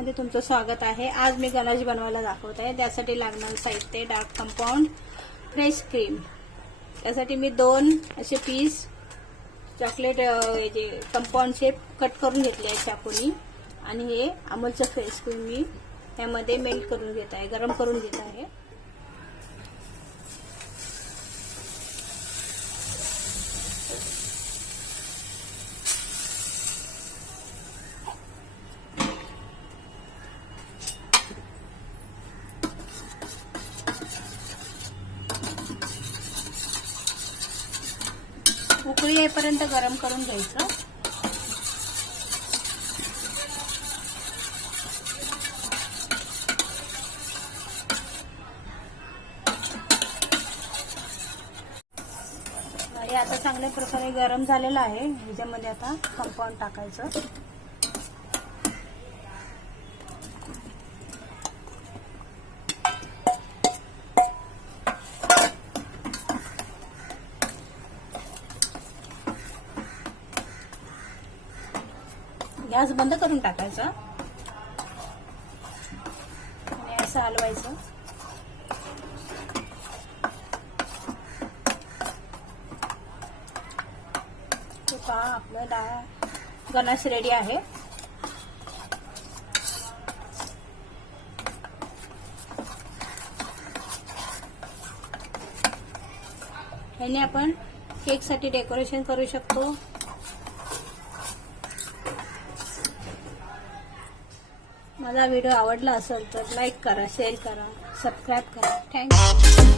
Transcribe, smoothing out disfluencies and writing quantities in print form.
मध्ये तुमचं स्वागत आहे। आज मी गणेश बनवायला दाखवत आहे। त्यासाठी लागणारे साहित्य डार्क कंपाऊंड, फ्रेश क्रीम। त्यासाठी मी 2 असे पीस चॉकलेट जे कंपाऊंड शेप कट करून घेतले आहे चाकूनी आणि हे अमूलचं फ्रेश क्रीम मी त्यामध्ये मेल्ट करून घेत आहे, गरम करून घेत आहे। उकळी येईपर्यंत गरम करून घ्यायचं। हे आता चांगल्या प्रकारे गरम झालेलं आहे। ह्याच्यामध्ये आता कंपाऊंड टाकायचं। गॅस बंद करून टाकायचा आणि असं हलवायचं। तो पहा आपला गणेश रेडी आहे। ह्याने आपण केक साठी डेकोरेशन करू शकतो। माझा व्हिडिओ आवडला असेल तर लाईक करा, शेअर करा, सबस्क्राईब करा। थँक्यू।